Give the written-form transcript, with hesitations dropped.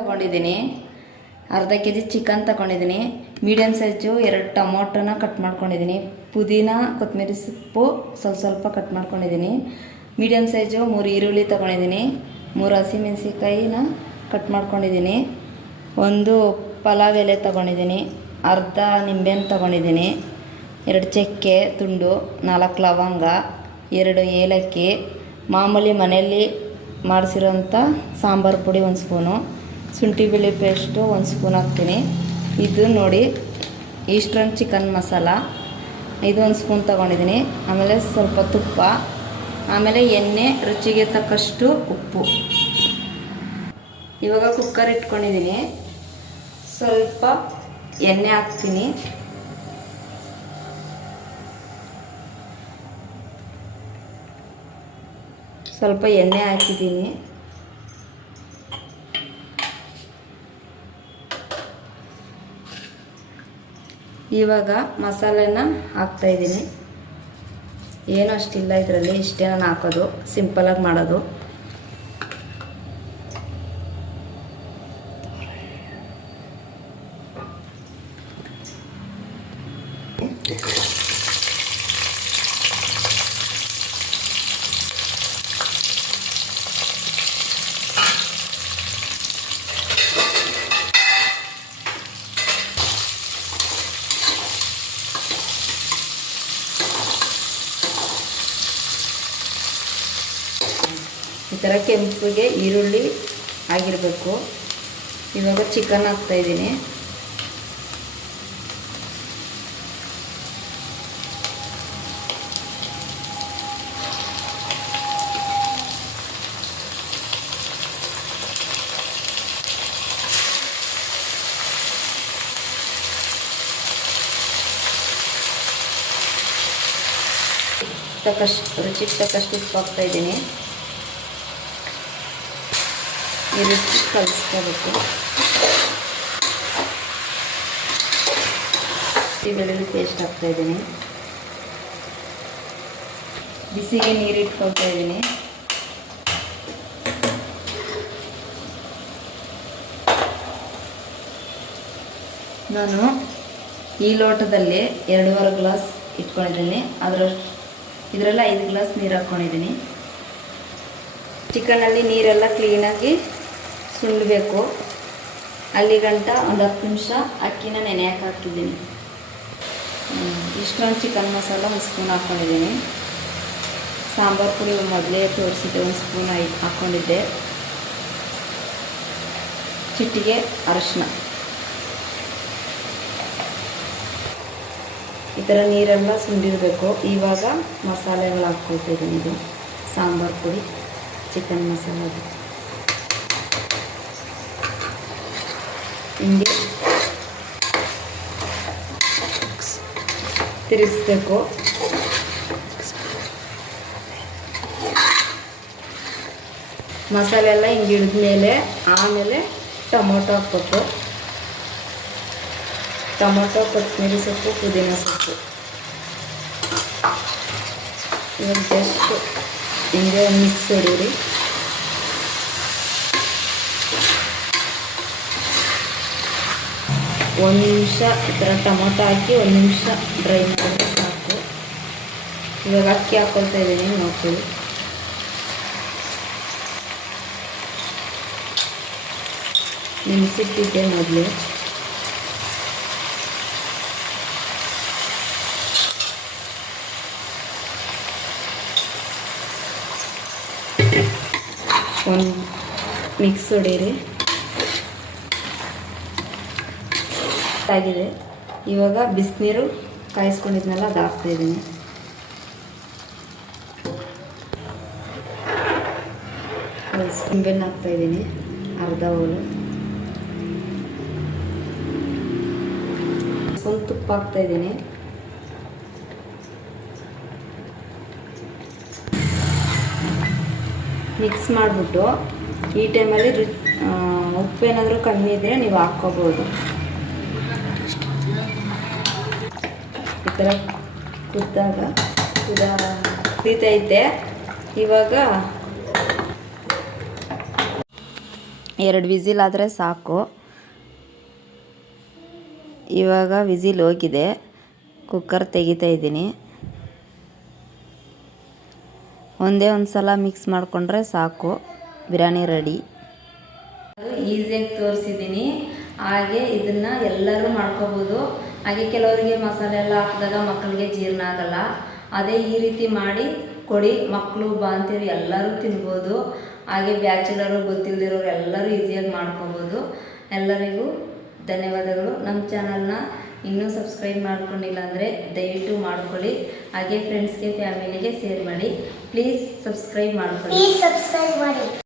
ತಗೊಂಡಿದ್ದೀನಿ. ಅರ್ಧ K G chicken ತಗೊಂಡಿದ್ದೀನಿ. ಮೀಡಿಯಮ್ ಸೈಜು 2 ಟೊಮೊಟೊನ ಕಟ್ ಮಾಡ್ಕೊಂಡಿದ್ದೀನಿ. ಪುದೀನ ಕೊತ್ತಂಬರಿ ಸೊಪ್ಪು ಸ್ವಲ್ಪ ಕಟ್ ಮಾಡ್ಕೊಂಡಿದ್ದೀನಿ. ಮೀಡಿಯಮ್ ಸೈಜು 3 ಈರುಳ್ಳಿ ತಗೊಂಡಿದ್ದೀನಿ. 3 ಹಸಿಮೆಣಸಿಕಾಯಿನ ಕಟ್ ಮಾಡ್ಕೊಂಡಿದ್ದೀನಿ. 1 ಪಲಾವ್ ಎಲೆ ತಗೊಂಡಿದ್ದೀನಿ. ಅರ್ಧ ನಿಂಬೆಹಣ್ಣು ತಗೊಂಡಿದ್ದೀನಿ. 2 ಚಕ್ಕೆ ತುಂಡು, 4 ಲವಂಗ, 2 ಏಲಕ್ಕಿ, ಮಾಮೂಲಿ ಮನೆಯಲ್ಲಿ ಮಾಡಿಸಿರೋಂಥ ಸಾಂಬಾರು ಪುಡಿ 1 ಸ್ಪೂನು, ಶುಂಠಿ ಬೆಳ್ಳುಳ್ಳಿ ಪೇಸ್ಟು 1 ಸ್ಪೂನ್ ಹಾಕ್ತೀನಿ. ಇದು ನೋಡಿ ಈಸ್ಟರ್ನ್ ಚಿಕನ್ ಮಸಾಲ, ಇದು 1 ಸ್ಪೂನ್ ತೊಗೊಂಡಿದ್ದೀನಿ. ಆಮೇಲೆ ಸ್ವಲ್ಪ ತುಪ್ಪ, ಆಮೇಲೆ ಎಣ್ಣೆ, ರುಚಿಗೆ ತಕ್ಕಷ್ಟು ಉಪ್ಪು. ಇವಾಗ ಕುಕ್ಕರ್ ಇಟ್ಕೊಂಡಿದ್ದೀನಿ. ಸ್ವಲ್ಪ ಎಣ್ಣೆ ಹಾಕ್ತೀನಿ. ಸ್ವಲ್ಪ ಎಣ್ಣೆ ಹಾಕಿದ್ದೀನಿ. ಇವಾಗ ಮಸಾಲೆನ ಹಾಕ್ತಾಯಿದ್ದೀನಿ. ಏನೂ ಅಷ್ಟಿಲ್ಲ ಇದರಲ್ಲಿ, ಇಷ್ಟೇ ನಾನು ಹಾಕೋದು, ಸಿಂಪಲಾಗಿ ಮಾಡೋದು. ಈ ಥರ ಕೆಂಪಿಗೆ ಈರುಳ್ಳಿ ಆಗಿರಬೇಕು. ಇವಾಗ ಚಿಕನ್ ಹಾಕ್ತಾಯಿದ್ದೀನಿ. ರುಚಿಗೆ ತಕ್ಕಷ್ಟು ಉಪ್ಪು ಹಾಕ್ತಾಯಿದ್ದೀನಿ. ಈ ರೀತಿ ಕಲಿಸ್ಕೋಬೇಕು. ಬೆಳ್ಳುಳ್ಳಿ ಪೇಸ್ಟ್ ಹಾಕ್ತಾಯಿದ್ದೀನಿ. ಬಿಸಿಗೆ ನೀರು ಇಟ್ಕೊಳ್ತಾ ಇದ್ದೀನಿ. ನಾನು ಈ ಲೋಟದಲ್ಲಿ 2.5 ಗ್ಲಾಸ್ ಇಟ್ಕೊಂಡಿದ್ದೀನಿ. ಇದರಲ್ಲಿ 5 ಗ್ಲಾಸ್ ನೀರು ಹಾಕ್ಕೊಂಡಿದ್ದೀನಿ. ಚಿಕನಲ್ಲಿ ನೀರೆಲ್ಲ ಕ್ಲೀನಾಗಿ ಸುಂಡಬೇಕು. ಅಲ್ಲಿ ಗಂಟ ಒಂದು 10 ನಿಮಿಷ ಅಕ್ಕಿನ ನೆನೆಯಕ್ಕೆ ಹಾಕಿದ್ದೀನಿ. ಇಷ್ಟೊಂದು ಚಿಕನ್ ಮಸಾಲ 1 ಸ್ಪೂನ್ ಹಾಕ್ಕೊಂಡಿದ್ದೀನಿ. ಸಾಂಬಾರು ಪುಡಿ ಮೊದಲೇ ತೋರಿಸಿದ್ದೆ, 1 ಸ್ಪೂನ್ ಹಾಕ್ಕೊಂಡಿದ್ದೆ. ಚಿಟಿಗೆ ಅರಶಿನ. ಈ ಥರ ನೀರೆಲ್ಲ ಸುಂಡಿರಬೇಕು. ಇವಾಗ ಮಸಾಲೆಗಳು ಹಾಕ್ಕೊಳ್ತಿದ್ದೀನಿ. ಇದು ಸಾಂಬಾರು ಪುಡಿ, ಚಿಕನ್ ಮಸಾಲ, ಹಿಂಗೆ ತಿರುಗಿಸ್ಬೇಕು. ಮಸಾಲೆ ಎಲ್ಲ ಹಿಂಗೆ ಹಿಡಿದ್ಮೇಲೆ ಆಮೇಲೆ ಟೊಮೊಟೊ ಹಾಕ್ಬೇಕು. ಟೊಮೊಟೊ, ಕೊತ್ತಂಬರಿ ಸೊಪ್ಪು, ಪುದೀನ ಸೊಪ್ಪು. ಇವಾಗ ಜಸ್ಟ್ ಹಿಂಗೆ ಮಿಕ್ಸ್ ಹೊಡೀರಿ. ಒಂದು ನಿಮಿಷ ಈ ಥರ ಟೊಮೊಟೊ ಹಾಕಿ 1 ನಿಮಿಷ ಡ್ರೈ ಮಾಡಿದ್ರೆ ಸಾಕು. ಇವಾಗ ಅಕ್ಕಿ ಹಾಕ್ಕೊಳ್ತಾ ಇದ್ದೀನಿ, ನೋಡ್ಕೊಳ್ಳಿ. ನೆನೆಸಿಟ್ಟಿದ್ದೆ ಮೊದಲು. ಒಂದು ಮಿಕ್ಸ್ ಹೊಡೀರಿ. ಆಗಿದೆ. ಇವಾಗ ಬಿಸಿನೀರು ಕಾಯಿಸ್ಕೊಂಡಿದ್ನೆಲ್ಲ ಅದು ಹಾಕ್ತಾಯಿದ್ದೀನಿ. ನಿಂಬೆಹಣ್ಣು ಹಾಕ್ತಾಯಿದ್ದೀನಿ, ಅರ್ಧ ಹೋಳು. ಸ್ವಲ್ಪ ತುಪ್ಪ ಹಾಕ್ತಾಯಿದ್ದೀನಿ. ಮಿಕ್ಸ್ ಮಾಡಿಬಿಟ್ಟು ಈ ಟೈಮಲ್ಲಿ ಉಪ್ಪೇನಾದರೂ ಕಮ್ಮಿ ಇದ್ದರೆ ನೀವು ಹಾಕ್ಕೋಬೋದು. ಈ ಥರ ಕುದೀತೈತೆ. ಇವಾಗ 2 ವಿಸಿಲ್ ಆದರೆ ಸಾಕು. ಇವಾಗ ವಿಸಿಲ್ ಹೋಗಿದೆ, ಕುಕ್ಕರ್ ತೆಗಿತಾ ಇದ್ದೀನಿ. ಒಂದೇ ಒಂದು ಸಲ ಮಿಕ್ಸ್ ಮಾಡಿಕೊಂಡ್ರೆ ಸಾಕು, ಬಿರಿಯಾನಿ ರೆಡಿ. ಈಸಿಯಾಗಿ ತೋರಿಸಿದ್ದೀನಿ, ಹಾಗೆ ಇದನ್ನು ಎಲ್ಲರೂ ಮಾಡ್ಕೋಬೋದು. ಹಾಗೆ ಕೆಲವರಿಗೆ ಮಸಾಲೆ ಎಲ್ಲ ಹಾಕಿದಾಗ ಮಕ್ಕಳಿಗೆ ಜೀರ್ಣ ಆಗಲ್ಲ, ಅದೇ ಈ ರೀತಿ ಮಾಡಿ ಕೊಡಿ, ಮಕ್ಕಳು ಬಾಂತಿರು ಎಲ್ಲರೂ ತಿನ್ಬೋದು. ಹಾಗೆ ಬ್ಯಾಚುಲರು ಗೊತ್ತಿಲ್ಲದಿರೋರು ಎಲ್ಲರೂ ಈಸಿಯಾಗಿ ಮಾಡ್ಕೋಬೋದು. ಎಲ್ಲರಿಗೂ ಧನ್ಯವಾದಗಳು. ನಮ್ಮ ಚಾನಲ್ನ ಇನ್ನೂ ಸಬ್ಸ್ಕ್ರೈಬ್ ಮಾಡ್ಕೊಂಡಿಲ್ಲ ಅಂದರೆ ದಯವಿಟ್ಟು ಮಾಡ್ಕೊಳ್ಳಿ. ಹಾಗೆ ಫ್ರೆಂಡ್ಸ್ಗೆ ಫ್ಯಾಮಿಲಿಗೆ ಶೇರ್ ಮಾಡಿ. ಪ್ಲೀಸ್ ಸಬ್ಸ್ಕ್ರೈಬ್ ಮಾಡ್ಕೊಳ್ಳಿ.